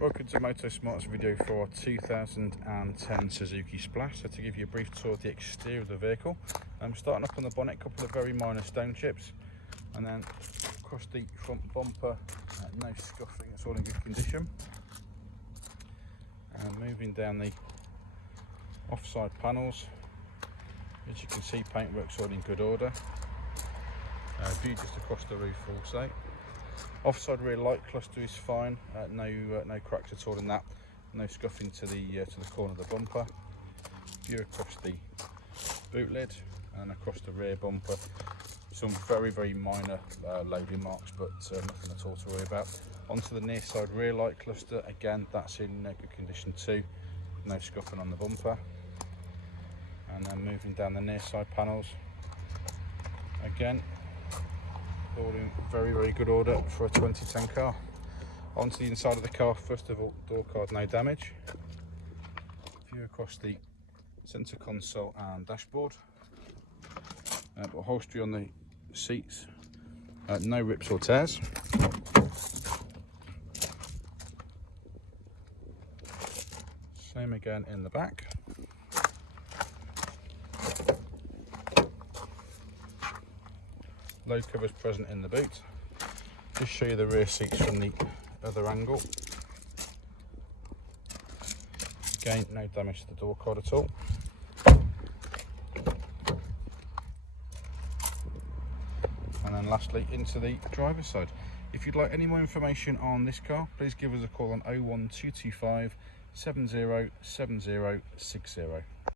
Welcome to Moto Smart's video for our 2010 Suzuki Splash. So to give you a brief tour of the exterior of the vehicle, I'm starting up on the bonnet, a couple of very minor stone chips, and then across the front bumper, no scuffing, it's all in good condition. And moving down the offside panels, as you can see, paintwork's all in good order. View just across the roof also. Offside rear light cluster is fine, no cracks at all in that, no scuffing to the corner of the bumper. View across the boot lid and across the rear bumper, some very minor loading marks, but nothing at all to worry about. Onto the near side rear light cluster, again that's in good condition too, no scuffing on the bumper. And then moving down the near side panels, again all in very good order for a 2010 car. Onto the inside of the car, first of all, door card no damage. View across the centre console and dashboard. Upholstery on the seats, no rips or tears. Same again in the back. Load covers present in the boot. Just show you the rear seats from the other angle. Again, no damage to the door card at all. And then lastly, into the driver's side. If you'd like any more information on this car, please give us a call on 01225 707060.